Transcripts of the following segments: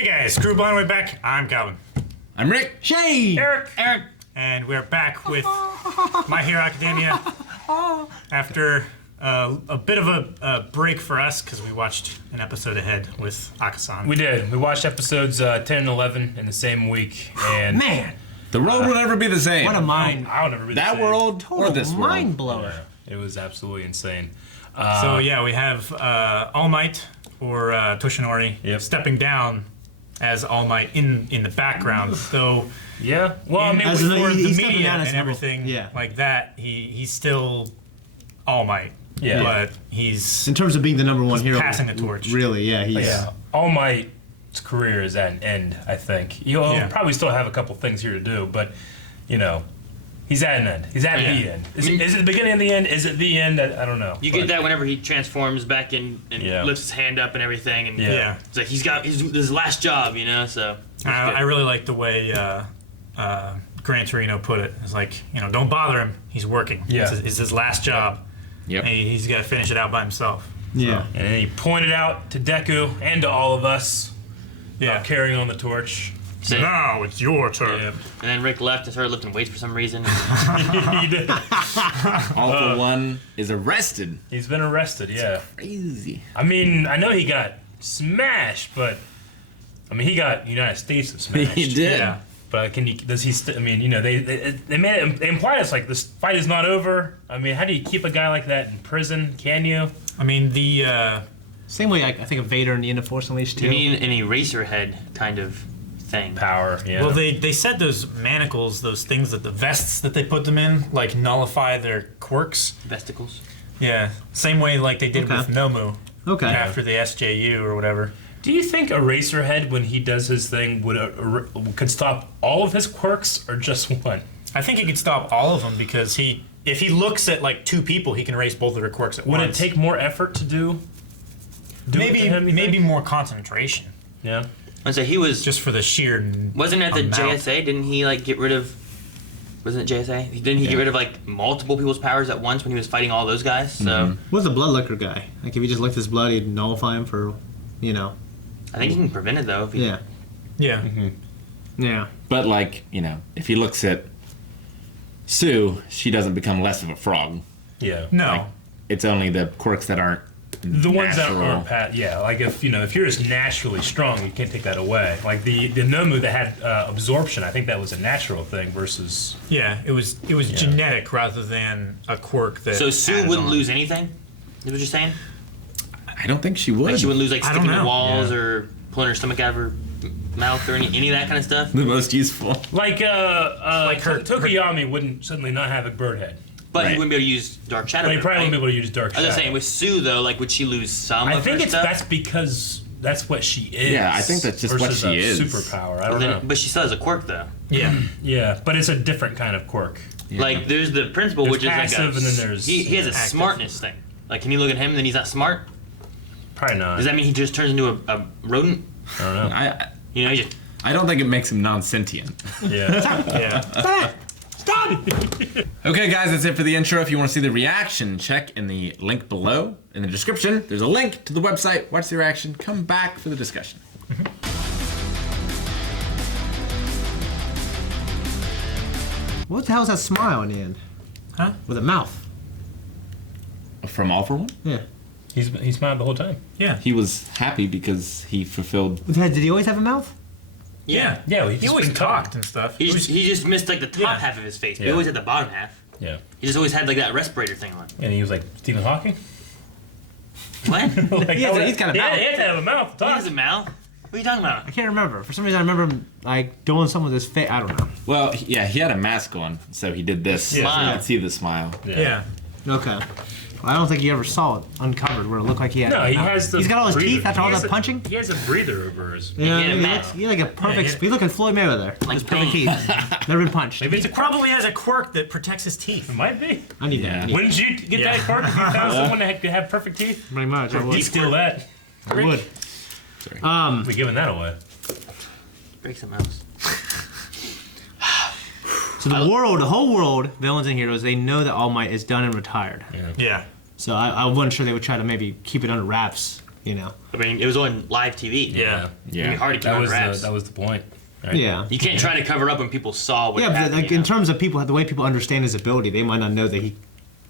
Hey guys, Crew Blind Way back. I'm Calvin. I'm Rick. Shay! Eric. And we're back with My Hero Academia after a bit of a break for us because we watched an episode ahead with Akasan. We did. We watched episodes 10 and 11 in the same week, and Man, The world will never be the same. what a mind. I'll never be the that same. world or Total this mind world. blower. Yeah, it was absolutely insane. So yeah, we have All Might or Toshinori stepping down as All Might in the background, though. Yeah. Well, I mean, As For he's the stepping media down as and number- everything yeah. like that, he's still All Might. Yeah. But he's In terms of being the number one hero, passing the torch. Really, yeah, he's. yeah. All Might's career is at an end, I think. He'll probably still have a couple things here to do, but you know, he's at an end. He's at the end. Is it the beginning of the end? Is it the end? I don't know. You get that whenever he transforms back in and lifts his hand up and everything, and it's like he's got his last job, you know. So I really like the way Gran Torino put it. It's like, don't bother him. He's working. Yeah. It's his last job. Yep. And he's got to finish it out by himself. Yeah. And then he pointed out to Deku and to all of us about carrying on the torch. So- Now it's your turn. Yeah. and then Rick left and started lifting weights for some reason. He did. All for One is arrested. He's been arrested, yeah. Crazy. I mean, I know he got smashed, but I mean, he got United States of smashed. He did. Yeah. But does he? I mean, they made it. They implied it's like this fight is not over. I mean, how do you keep a guy like that in prison? Can you? I mean, the Same way I think of Vader in the end of Force Unleashed too. You need an eraser head kind of thing. Power, yeah. well, they said those manacles, those things that the vests that they put them in, like nullify their quirks. Vesticles. Yeah, same way like they did with Nomu Okay. after the SJU or whatever. Do you think Eraserhead, when he does his thing, could stop all of his quirks or just one? I think he could stop all of them because if he looks at like two people, he can erase both of their quirks at Would once. it take more effort to do it to him, you maybe think? more concentration, Yeah. And so he was. just for the sheer. Wasn't it the amount. JSA? Didn't he like get rid of? Wasn't it JSA? Didn't he get rid of like multiple people's powers at once when he was fighting all those guys? So What's the blood liquor guy? Like if he just licked his blood, he'd nullify him for, I think he can prevent it though. If he, Yeah. Yeah. Yeah. But if he looks at Sue, she doesn't become less of a frog. Yeah. No. Like, it's only the quirks that aren't The ones that natural. aren't like if you're just naturally strong, you can't take that away. Like the Nomu that had absorption, I think that was a natural thing versus. Yeah, it was genetic rather than a quirk that. So Sue added wouldn't on. lose anything. Is what you're saying? I don't think she would. Like she wouldn't lose like I sticking don't to know. walls or pulling her stomach out of her mouth or any of that kind of stuff. The most useful. Like her- Tokiyami wouldn't suddenly not have a bird head. But Right. he wouldn't be able to use Dark Shadow. But he probably right? wouldn't be able to use Dark I Shadow. was just saying, with Sue though, like would she lose some I of think her stuff? that's because that's what she is. Yeah, I think that's just what versus she a is. Superpower. I don't know. But she still has a quirk though. Yeah. Yeah, but it's a different kind of quirk. Yeah. Like there's the principal, There's which is like passive and then there's he has a active. smartness thing. Like, can you look at him and then he's not smart? Probably not. Does that mean he just turns into a rodent? I don't know. You know, he just I don't think it makes him non-sentient. Yeah. Yeah. Okay, guys, that's it for the intro. If you want to see the reaction, check in the link below in the description. There's a link to the website. Watch the reaction. Come back for the discussion. What the hell is that smile in the end? Huh? With a mouth. From All for One, Yeah. He smiled the whole time. Yeah. he was happy because he fulfilled. Did he always have a mouth? Yeah. Yeah, He always talked and stuff. he just missed like the top half of his face. But he Yeah. always had the bottom half. Yeah. He just always had like that respirator thing on. And he was like Stephen Hawking. What? Like, He's got a mouth. He had to have a mouth to He talk. has a mouth. What are you talking about? I can't remember. For some reason, I remember him like doing something with his face. I don't know. Well, yeah, he had a mask on, so he did this. Yeah. So you could see the smile. Yeah. Okay. I don't think he ever saw it uncovered where it looked like he had. No, he has the. He's got all his breather. teeth after He all has that a- punching. He has a breather over his. Yeah, He had a he mouth. looks, he had like a perfect. Yeah, He look like Floyd Mayweather. Like His perfect pain. teeth. Never been punched. Maybe it's a It quirk. probably has a quirk that protects his teeth. It might be. I need Yeah. that. Wouldn't you get Yeah. that quirk if you found someone that could have perfect teeth? Pretty much. I You'd would. steal that. I would. Sorry. We're giving that away. Break some mouse. So the whole world, villains and heroes, they know that All Might is done and retired. Yeah. Yeah. So I wasn't sure they would try to maybe keep it under wraps You know. I mean, it was on live TV. Yeah. It'd be hard to keep That on was wraps. that was the point. Right? Yeah. You can't try to cover up when people saw what Yeah, but happened. like you in know? terms of people, the way people understand his ability, they might not know that he.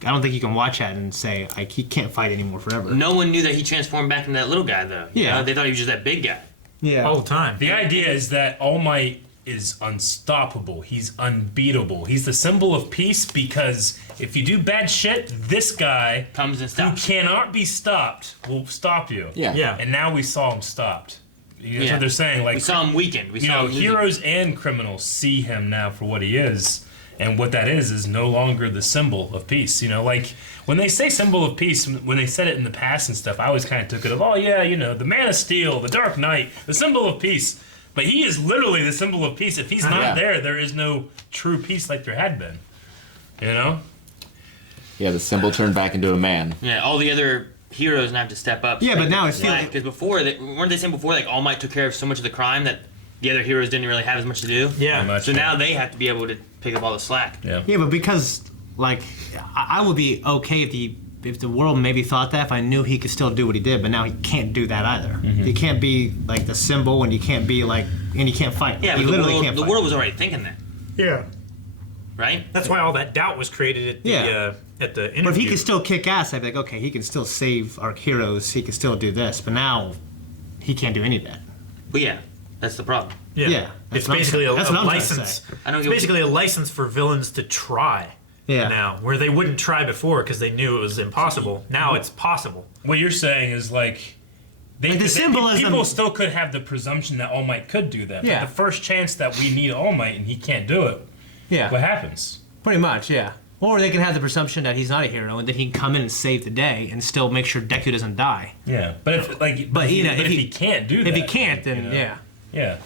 I don't think you can watch that and say like he can't fight anymore forever. No one knew that he transformed back into that little guy, though. You Yeah. know, they thought he was just that big guy. Yeah. All the time. The idea is that All Might is unstoppable. He's unbeatable. He's the symbol of peace because if you do bad shit, this guy Comes and who stops. cannot be stopped will stop you. Yeah. Yeah. And now we saw him stopped. You know, That's Yeah. what they're saying. Like We saw him weakened. We you saw know, him losing. heroes and criminals see him now for what he is. And what that is no longer the symbol of peace. You know, like when they say symbol of peace, when they said it in the past and stuff, I always kind of took it of, oh yeah, you know, the Man of Steel, the Dark Knight, the symbol of peace. But he is literally the symbol of peace. If he's not Yeah. there, there is no true peace like there had been. You know? Yeah, the symbol turned back into a man. Yeah, all the other heroes now have to step up. Yeah, but now it's feeling. Because before, weren't they saying before, like, All Might took care of so much of the crime that the other heroes didn't really have as much to do? Yeah. Pretty much. So now they have to be able to pick up all the slack. Yeah. Yeah, but because like I would be okay if the world maybe thought that if I knew he could still do what he did, but now he can't do that either. He can't be like the symbol, and he can't be like, and he can't fight. Yeah, he but literally can't the fight. world was already thinking that, Yeah. right? That's why all that doubt was created at the Yeah. interview. But if he could still kick ass, I'd be like, okay, he can still save our heroes. He can still do this, but now he can't do any of that. But yeah, that's the problem. Yeah. Yeah, It's that's what I'm basically saying. a That's what I'm trying to license. say. I don't It's get what- basically a license for villains to try. Yeah. Now, where they wouldn't try before because they knew it was impossible. Now it's possible. What you're saying is like Like the symbolism- people still could have the presumption that All Might could do that. Yeah. But the first chance that we need All Might and he can't do it, Yeah. what happens? Pretty much, yeah. Or they can have the presumption that he's not a hero and that he can come in and save the day and still make sure Deku doesn't die. Yeah, but if like, But, you know, if if he he- can't do that, If he can't, then you know, yeah. yeah.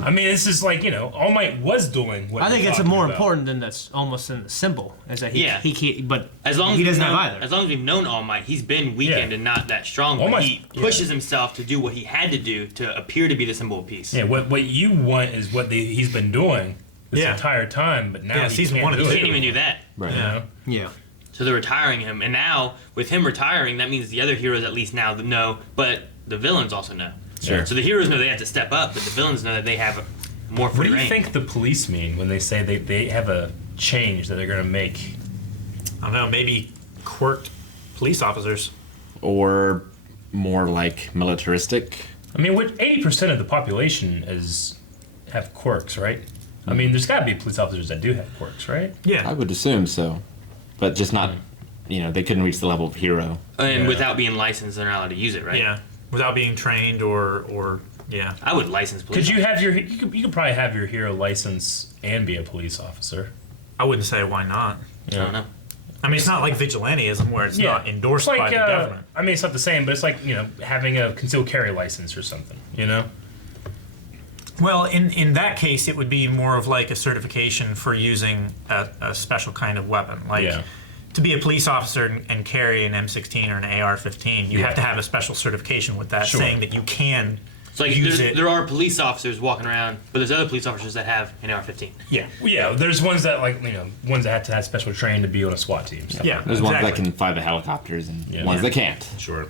I mean, this is like All Might was doing what I think you're it's talking more about. important than that's almost in the symbol, is that he Yeah. he can't. But As long as he we've doesn't known, have either. as long as we've known All Might, he's been weakened Yeah. and not that strong. All But Might- he yeah. pushes himself to do what he had to do to appear to be the symbol of peace. Yeah, what you want is what he's been doing this Yeah. entire time, but now Yeah, he season can't one and do He it. can't even do that. Right. You know? Yeah. So they're retiring him, and now with him retiring, that means the other heroes at least now know, but the villains also know. Sure. So the heroes know they have to step up, but the villains know that they have more free What do you reign. think the police mean when they say they have a change that they're going to make? I don't know, maybe quirked police officers. Or more like militaristic. I mean, 80% of the population have quirks, right? I mean, there's got to be police officers that do have quirks, right? I Yeah. would assume so. But just not, they couldn't reach the level of hero. And Yeah. without being licensed, they're not allowed to use it, right? Yeah. Without being trained or yeah. I would license police. Could you have you could probably have your hero license and be a police officer. I wouldn't say why not. I don't know. I mean, it's not like vigilantism where it's not endorsed It's by the government. I mean, it's not the same, but it's like having a concealed carry license or something. You know? Well, in that case, it would be more of like a certification for using a special kind of weapon. Like Yeah. to be a police officer and carry an M16 or an AR-15, you have to have a special certification with that, Sure. saying that you can It's like use it. there are police officers walking around, but there's other police officers that have an AR-15. Yeah. Well, yeah. There's ones that ones that have to have special training to be on a SWAT team. Stuff. Yeah. There's ones that exactly. can fly the helicopters and Yeah. ones that can't. Sure.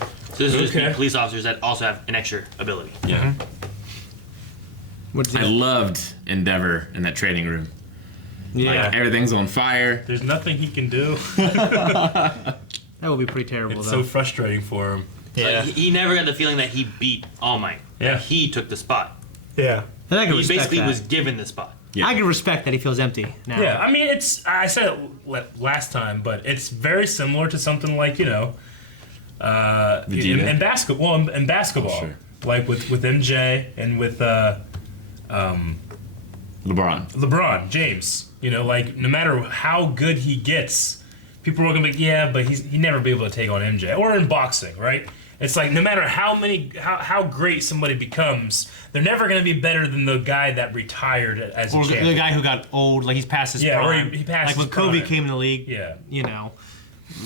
So this would just be Okay. police officers that also have an extra ability. Yeah. What's I loved Endeavor in that training room. yeah. Like, everything's on fire. There's nothing he can do. That would be pretty terrible, It's though. so frustrating for him. Yeah. Like, he never got the feeling that he beat All Might. Yeah. Like, he took the spot. Yeah. and I can He respect basically that. was given the spot. Yeah. I can respect that he feels empty now. Yeah, I mean, I said it last time, but it's very similar to something like, Vegeta? in basketball. Well, in basketball, Sure. like with MJ and with LeBron. LeBron James. Like no matter how good he gets, people are gonna be but he never be able to take on MJ. Or in boxing, right? It's like no matter how great somebody becomes, they're never gonna be better than the guy that retired as a Or the champion. guy who got old, like he's past his Yeah, or prime. he passed like when his Kobe prime. came in the league. Yeah. You know.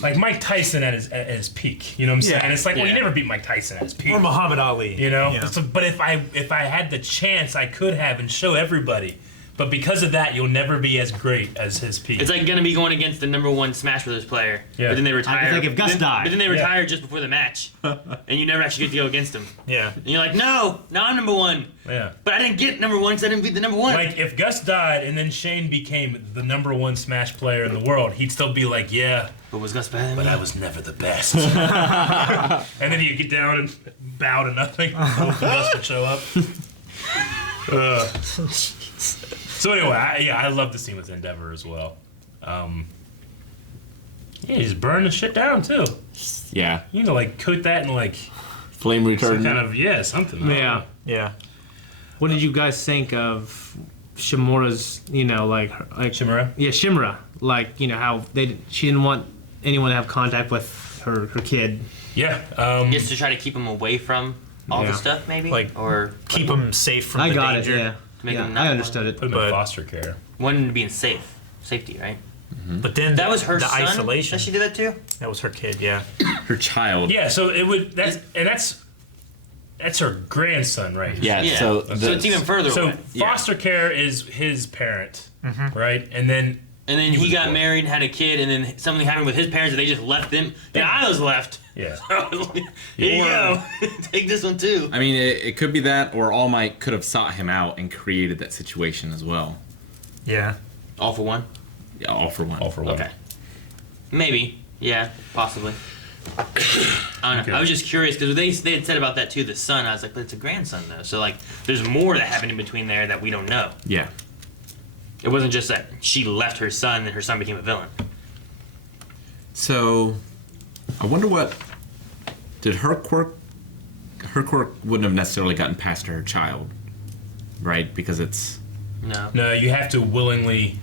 Like Mike Tyson at his peak, you know what I'm saying? Yeah, It's like, well, you yeah. never beat Mike Tyson at his peak, Or Muhammad Ali. you know. Yeah. So, but if I had the chance, I could have and show everybody. but because of that, you'll never be as great as his peak. It's like gonna be going against the #1 Smash Brothers player. Yeah. But then they retire. think if Gus died. But then they retire just before the match, and you never actually get to go against him. Yeah. And you're like, no, now I'm #1. yeah. But I didn't get #1 because I didn't beat the #1. Like if Gus died and then Shane became the #1 Smash player in the world, he'd still be like, yeah, But was Gus better than but me? I was never the best. And then he'd get down and bow to nothing. Gus would show up. So anyway, I love the scene with Endeavor as well. Yeah, he's burning the shit down too. Yeah. You know, like coat that in like Flame some retardant. kind of something. Yeah. Yeah. What did you guys think of Shimura's, like Shimura? Yeah, Shimura. Like, how she didn't want anyone to have contact with her kid. Yeah. Just to try to keep him away from all Yeah. the stuff, maybe? Like, or Keep them safe from I the got danger. it, yeah. make Yeah, him not I understood it. Put him But- in foster care. wanting to be in safety, right? But then That was her the son isolation. that she did that too? That was her kid, yeah. Her child. Yeah. So it would that's her grandson, right? Yeah. Yeah. So, So it's even further So away. foster care is his parent, right? And then And then he was got born. married, had a kid, and then something happened with his parents, and they just left him. And I was left. yeah. Here you go. Take this one too. I mean, it could be that, or All Might could have sought him out and created that situation as well. Yeah. All for one? Yeah, all for one. All for one. Okay. Maybe. Yeah, possibly. I don't know. Okay. I was just curious because they had said about that too, the son. I was like, but it's a grandson though. So like, there's more that happened in between there that we don't know. Yeah. It wasn't just that she left her son and her son became a villain. So, I wonder what did her quirk wouldn't have necessarily gotten past to her child, right? Because it's No. No, you have to willingly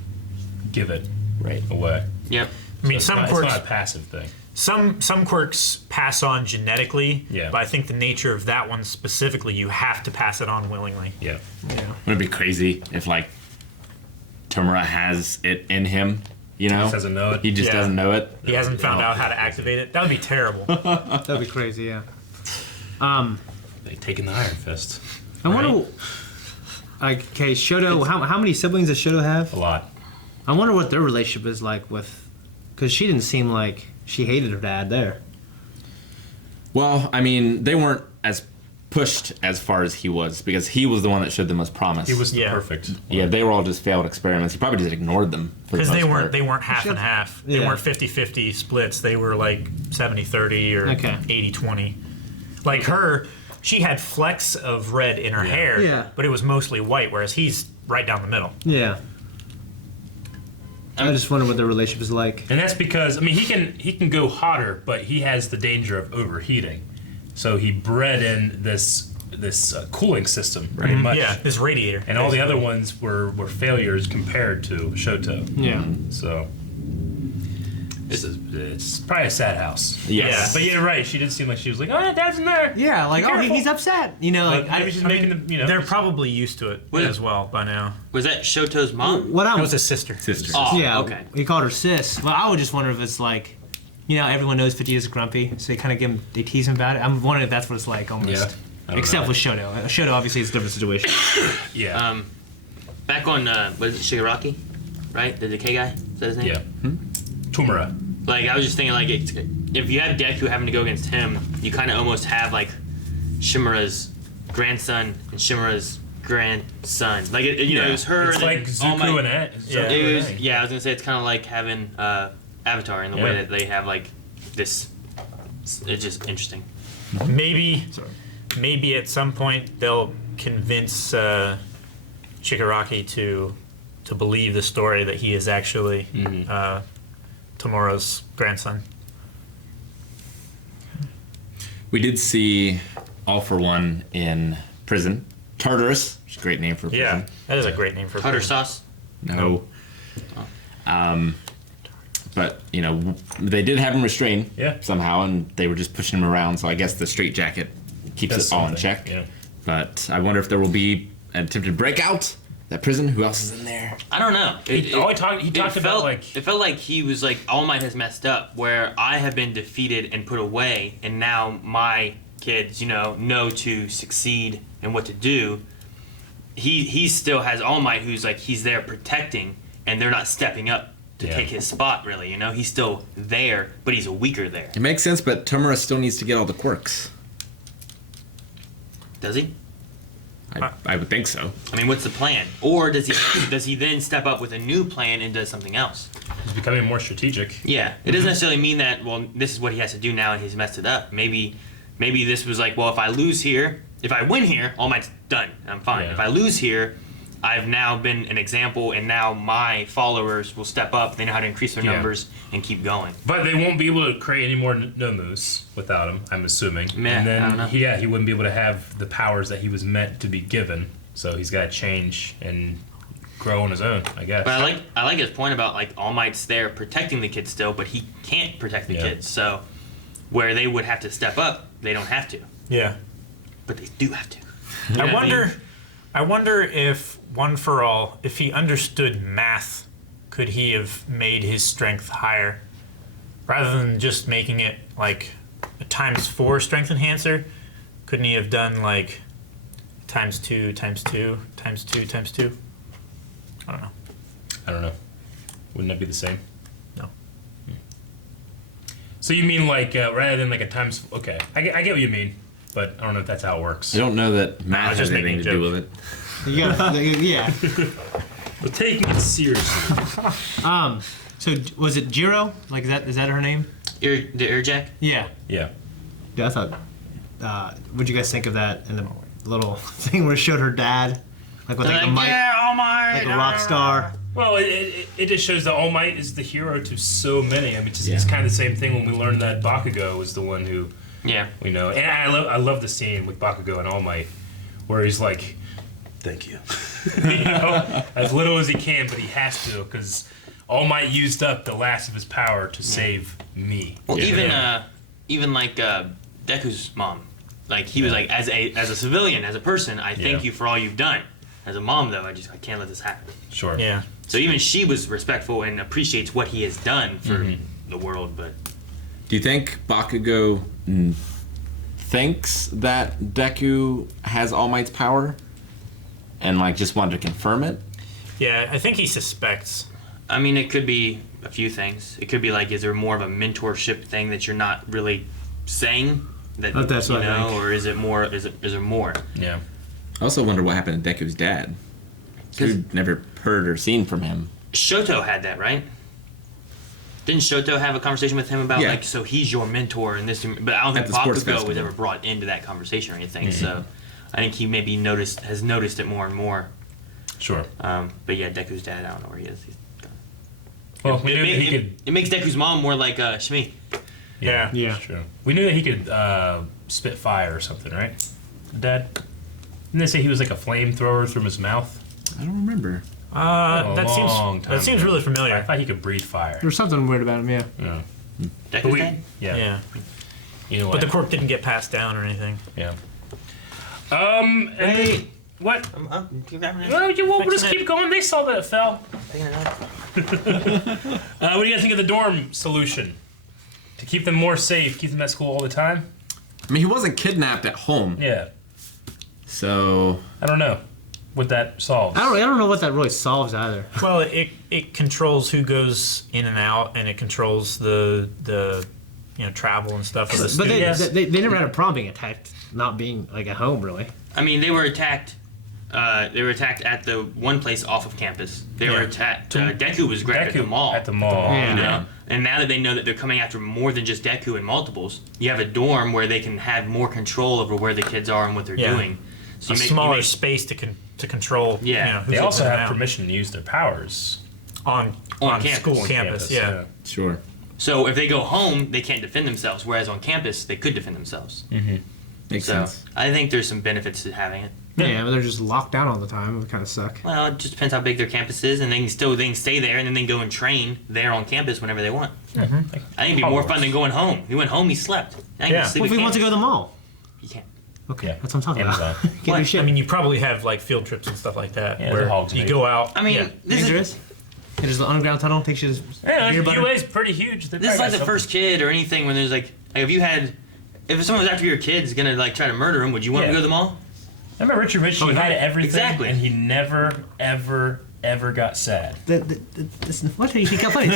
give it right. away. Yep. I mean, It's some not, quirks, it's not a passive thing. some quirks pass on genetically. Yeah. But I think the nature of that one specifically, you have to pass it on willingly. Yeah. Yeah. Wouldn't it be crazy if like Tomura has it in him? You know, Just doesn't know it. He just Yeah. doesn't know it. He hasn't found out how to activate it. That would be terrible. That'd be crazy, yeah. They taking the Iron Fist. I wonder. Okay, Shoto. How many siblings does Shoto have? A lot. I wonder what their relationship is like with, because she didn't seem like she hated her dad there. Well, I mean, they weren't as pushed as far as he was because he was the one that showed the most promise. He was the Yeah. perfect. Yeah, they were all just failed experiments. He probably just ignored them for the Because most part. they weren't half and half. They Yeah. weren't 50-50 splits. They were like 70-30 or Okay. 80-20. Like her, she had flecks of red in her hair, Yeah. but it was mostly white, whereas he's right down the middle. Yeah. I just wonder what their relationship is like. And that's because he can go hotter, but he has the danger of overheating. So he bred in this cooling system pretty much. Yeah, this radiator. And all the other ones were failures compared to Shoto. Yeah. So it's probably a sad house. Yes. But you're right. She did seem like she was like, oh, Dad's in there. Yeah, like, Be oh, careful. he's upset. You know, like, Maybe she's making the, you know. They're probably used to it Wait. as well by now. Was that Shoto's mom? what That I'm. was his sister. Sister. Oh, Yeah, okay. He called her sis. Well, I would just wonder if it's like, everyone knows Vegeta's grumpy, so they kind of they tease him about it. I'm wondering if that's what it's like almost. Yeah. I don't Except know. with Shoto. Shoto obviously is a different situation. Yeah. Back on, what is it, Shigaraki? Right? The decay guy? Is that his name? Yeah. Tumura. Like, I was just thinking, like, if you have Deku having to go against him, you kind of almost have, like, Shimura's grandson and Shimura's grandson. Like, it was her It's and like then All Might. Zuko and Ed. Yeah. It was, yeah, I was gonna say it's kind of like having Avatar in the way Yeah. that they have, like, this. It's just interesting. Maybe at some point they'll convince Shigaraki to believe the story that he is actually Tomura's grandson. We did see All for One in prison. Tartarus, which is a great name for prison. Yeah, that is a great name for Tartar prison. sauce. No. But, they did have him restrained Yeah. somehow, and they were just pushing him around, so I guess the straitjacket keeps Does it all in something, check. yeah. But I wonder if there will be an attempted breakout. That prison, who else is in there? I don't know. He talked about, like... It felt like he was like, All Might has messed up, where I have been defeated and put away, and now my kids, know to succeed and what to do. he still has All Might, who's like he's there protecting, and they're not stepping up to take his spot. Really, he's still there, but he's weaker there. It makes sense, but Tomura still needs to get all the quirks. Does he? I would think so. I mean, what's the plan? Or does he then step up with a new plan and does something else? He's becoming more strategic. Yeah, it doesn't necessarily mean that. Well, this is what he has to do now, and he's messed it up. Maybe this was like, well, if I lose here, if I win here, All Might's done. I'm fine. Yeah. If I lose here, I've now been an example, and now my followers will step up. They know how to increase their numbers and keep going. But they won't be able to create any more Nomus without him, I'm assuming. Man, and I don't know. then, he wouldn't be able to have the powers that he was meant to be given. So he's got to change and grow on his own, I guess. But I like his point about like All Might's there protecting the kids still, but he can't protect the kids. So where they would have to step up, they don't have to. Yeah. But they do have to. I wonder if One for All, if he understood math, could he have made his strength higher? Rather than just making it like a ×4 strength enhancer, couldn't he have done like ×2, ×2, ×2, ×2? I don't know. I don't know. Wouldn't that be the same? No. So you mean like rather than like a times? Okay, I get what you mean, but I don't know if that's how it works. I don't know that math has just anything making to a do joke. with it. You gotta, yeah. But taking it seriously. So was it Jiro? Like is that her name? The Earjack? Yeah. Yeah. Yeah, I thought. What'd you guys think of that in the little thing where it showed her dad, like with like a mic, All Might, like a rock star? Well, it just shows that All Might is the hero to so many. I mean, it's kind of the same thing when we learned that Bakugo was the one who, we know. And I love the scene with Bakugo and All Might, where he's like, "Thank you," as little as he can, but he has to because All Might used up the last of his power to save me. Well, even like Deku's mom, like he was like as a civilian, as a person, I thank you for all you've done. As a mom, though, I can't let this happen. Sure. Yeah. So even she was respectful and appreciates what he has done for the world. But Do you think Bakugo thinks that Deku has All Might's power, and like just wanted to confirm it? Yeah, I think he suspects. I mean, it could be a few things. It could be like, is there more of a mentorship thing that you're not really saying that That's what I think. or is it more? Is there more? Yeah. I also wonder what happened to Deku's dad. We've never heard or seen from him. Shoto had that, right? Didn't Shoto have a conversation with him about like, so he's your mentor and this? But I don't think the sports Bakugo was festival. ever brought into that conversation or anything. So I think he maybe has noticed it more and more. Sure. But yeah, Deku's dad, I don't know where he is. Well, we knew that he could. It makes Deku's mom more like Shmi. Yeah. Yeah. That's true. We knew that he could spit fire or something, right? Dad? Didn't they say he was like a flamethrower from his mouth? I don't remember. That seems really I familiar. thought he could breathe fire. There was something weird about him, yeah. Yeah. Deku's dad? Yeah. Yeah. You know But the quirk didn't get passed down or anything. Yeah. And then, what? Well, we'll just keep going. They saw that it fell. What do you guys think of the dorm solution? To keep them more safe, keep them at school all the time? I mean, he wasn't kidnapped at home, Yeah. so I don't know what that solves. I don't know what that really solves either. Well, it controls who goes in and out, and it controls the travel and stuff of the But students. they never had a problem being attacked, not being like at home really. I mean, they were attacked. They were attacked at the one place off of campus. They were attacked. Deku was grabbed at the mall. At the mall. Yeah. You know? And now that they know that they're coming after more than just Deku and multiples, you have a dorm where they can have more control over where the kids are and what they're doing. So a smaller space to control. Yeah. Who's They also in and have out. permission to use their powers. on campus. school campus. Yeah. sure. So if they go home, they can't defend themselves. Whereas on campus, they could defend themselves. Makes So sense. I think there's some benefits to having it. Yeah, but they're just locked down all the time. It would kind of suck. Well, it just depends how big their campus is, and they can stay there, and then they can go and train there on campus whenever they want. I think it'd be more fun than going home. He went home, he slept. Now he can Yeah. sleep Well, if at we want to go to campus. the mall, You can't. okay, Yeah. that's what I'm talking Amazon. about. Can't do shit. I mean, you probably have like field trips and stuff like that Yeah, where the hogs you maybe. go out. I mean, yeah. this is dangerous. It is the underground tunnel. Takes you to Yeah, beer butter. UA's pretty huge. this is like the first kid or anything when there's like if someone was after your kid's gonna like try to murder him, would you want to Yeah. go to the mall? Remember Richard Rich? He had everything, Exactly. and he never, ever got sad. What are you think funny?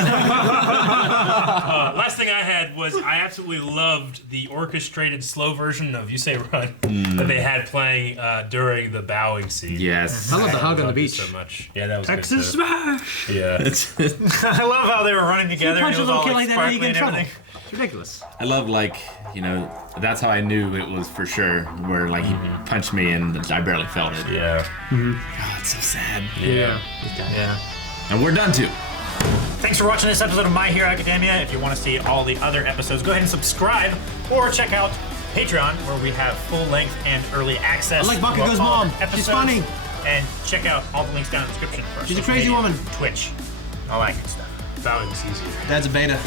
Last thing I had was I absolutely loved the orchestrated slow version of "You Say Run" that they had playing during the bowing scene. Yes. I love the hug on the Loved it beach. so much. Yeah, that was Texas good too. smash. Yeah. I love how they were running together and Punch it a was little all kid like like that, now you sparkling get and in trouble. everything. It's ridiculous. I love, like, you know, that's how I knew it was for sure, where, like, he punched me and I barely felt it. Yeah. God, it's so sad. Yeah. Yeah. And we're done too. Thanks for watching this episode of My Hero Academia. If you want to see all the other episodes, go ahead and subscribe or check out Patreon, where we have full-length and early access. I like to Bakugo's all mom. episodes. She's funny. And check out all the links down in the description for our She's a social crazy media, woman. Twitch, all that good stuff. Bowing's easier. Dad's a beta.